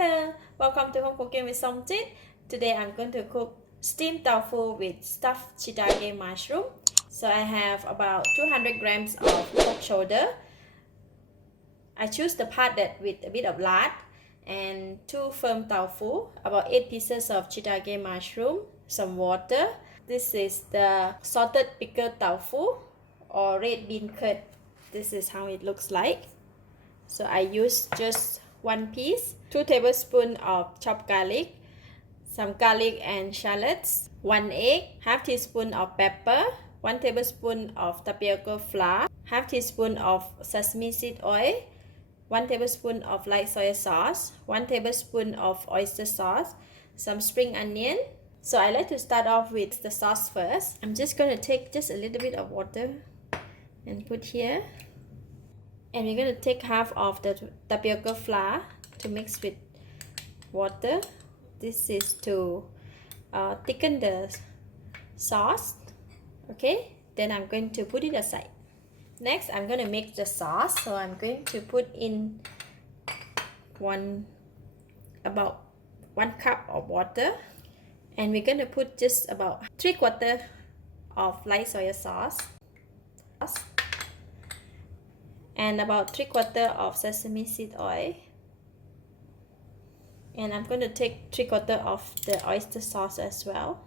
Hello, welcome to Home Cooking with Something. Today I'm going to cook steamed tofu with stuffed shiitake mushroom. So I have about 200 grams of pork shoulder. I choose the part that with a bit of lard, and 2 firm tofu, about 8 pieces of shiitake mushroom, some water. This is the salted pickled tofu or red bean curd. This is how it looks like. So I use just 1 piece, 2 tablespoons of chopped garlic, some garlic and shallots, 1 egg, half teaspoon of pepper, 1 tablespoon of tapioca flour, half teaspoon of sesame seed oil, 1 tablespoon of light soy sauce, 1 tablespoon of oyster sauce, some spring onion. So I like to start off with the sauce first. I'm just going to take just a little bit of water and put here. And we're going to take half of the tapioca flour to mix with water. This is to thicken the sauce. Okay, then I'm going to put it aside. Next, I'm going to make the sauce. So I'm going to put in about 1 cup of water. And we're going to put just about 3/4 of light soy sauce. And about 3/4 of sesame seed oil, and I'm going to take 3/4 of the oyster sauce as well,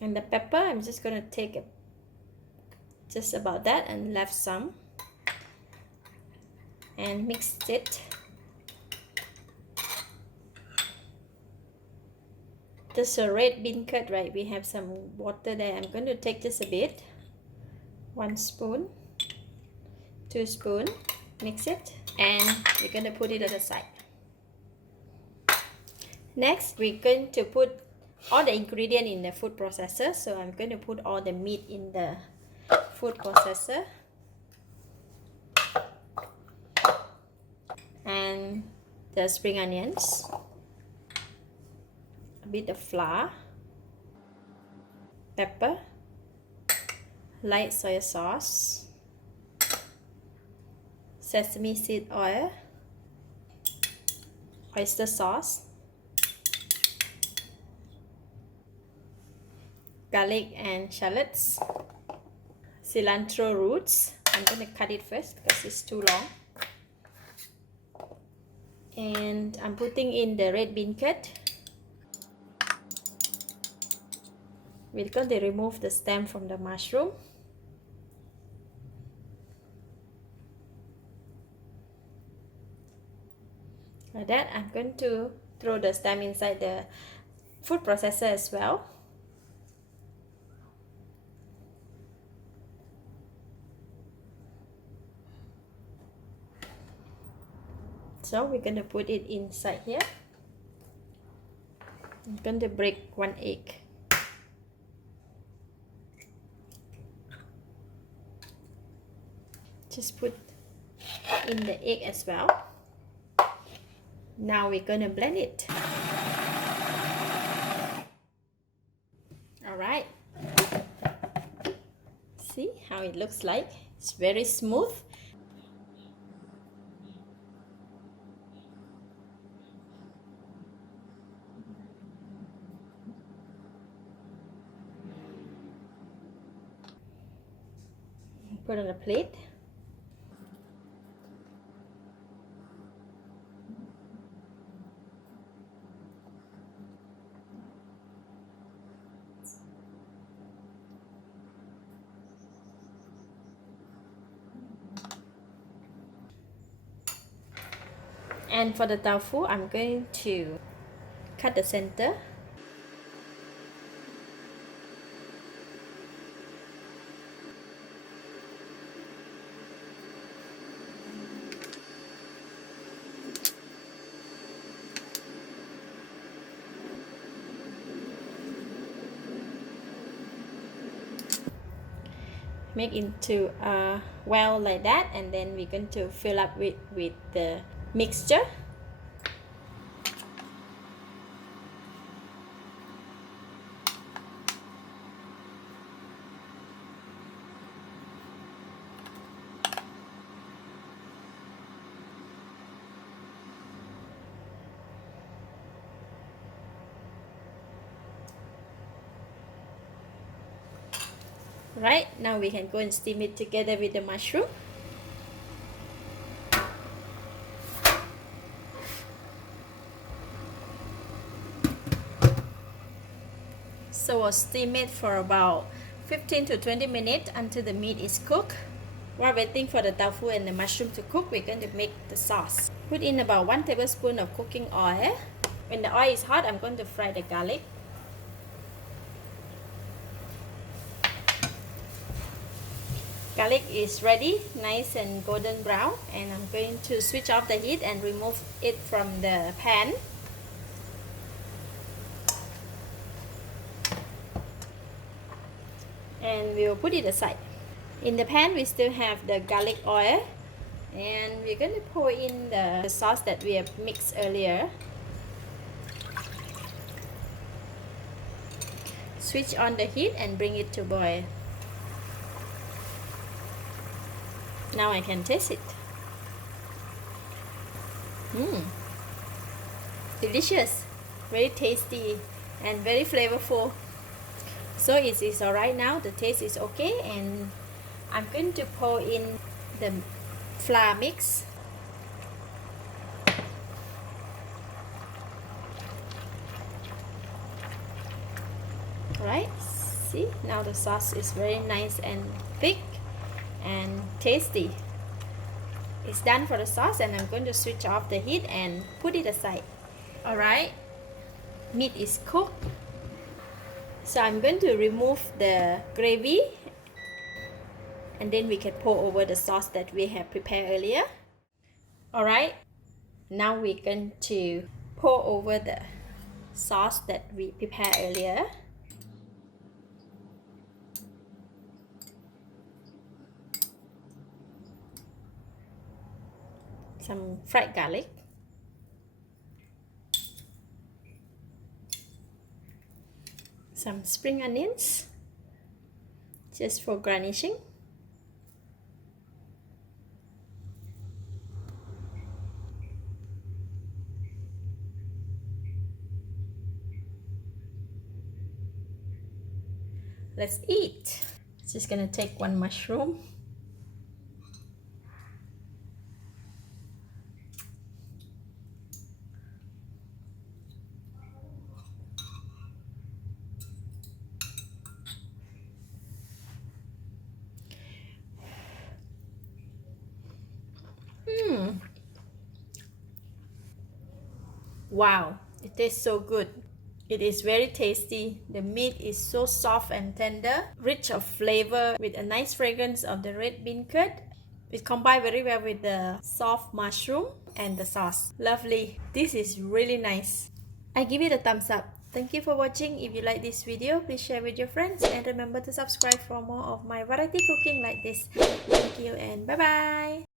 and the pepper I'm just going to take just about that and left some and mix it. Just a red bean curd, right? We have some water there. I'm going to take just a bit, 1 spoon, 2 spoons, mix it, and we're going to put it aside. Next, we're going to put all the ingredients in the food processor. So I'm going to put all the meat in the food processor, and the spring onions, a bit of flour, pepper, light soy sauce, sesame seed oil, oyster sauce, garlic and shallots, cilantro roots. I'm going to cut it first because it's too long. And I'm putting in the red bean curd. We're going to remove the stem from the mushroom. Like that, I'm going to throw the stem inside the food processor as well. So we're going to put it inside here. I'm going to break 1 egg. Just put in the egg as well. Now we're going to blend it. Alright. See how it looks like? It's very smooth. Put on a plate. And for the tofu, I'm going to cut the center. Make into a well like that, and then we're going to fill up with the mixture. Right, now we can go and steam it together with the mushroom. So we'll steam it for about 15 to 20 minutes until the meat is cooked. While waiting for the tofu and the mushroom to cook, we're going to make the sauce. Put in about 1 tablespoon of cooking oil. When the oil is hot, I'm going to fry the garlic. Garlic is ready, nice and golden brown, and I'm going to switch off the heat and remove it from the pan. And we'll put it aside. In the pan, we still have the garlic oil, and we're going to pour in the sauce that we have mixed earlier. Switch on the heat and bring it to boil. Now I can taste it. Delicious, very tasty and very flavorful. So it is alright now, the taste is okay, and I'm going to pour in the flour mix. Right, see, now the sauce is very nice and thick and tasty. It's done for the sauce, and I'm going to switch off the heat and put it aside. Alright, meat is cooked. So I'm going to remove the gravy, and then we can pour over the sauce that we have prepared earlier. Alright, now we're going to pour over the sauce that we prepared earlier. Some fried garlic. Some spring onions, just for garnishing. Let's eat. Just gonna take one mushroom. Wow, it tastes so good. It is very tasty. The meat is so soft and tender, rich of flavor with a nice fragrance of the red bean curd. It combined very well with the soft mushroom and the sauce. Lovely. This is really nice. I give it a thumbs up. Thank you for watching. If you like this video, please share with your friends, and remember to subscribe for more of my variety cooking like this. Thank you and bye bye.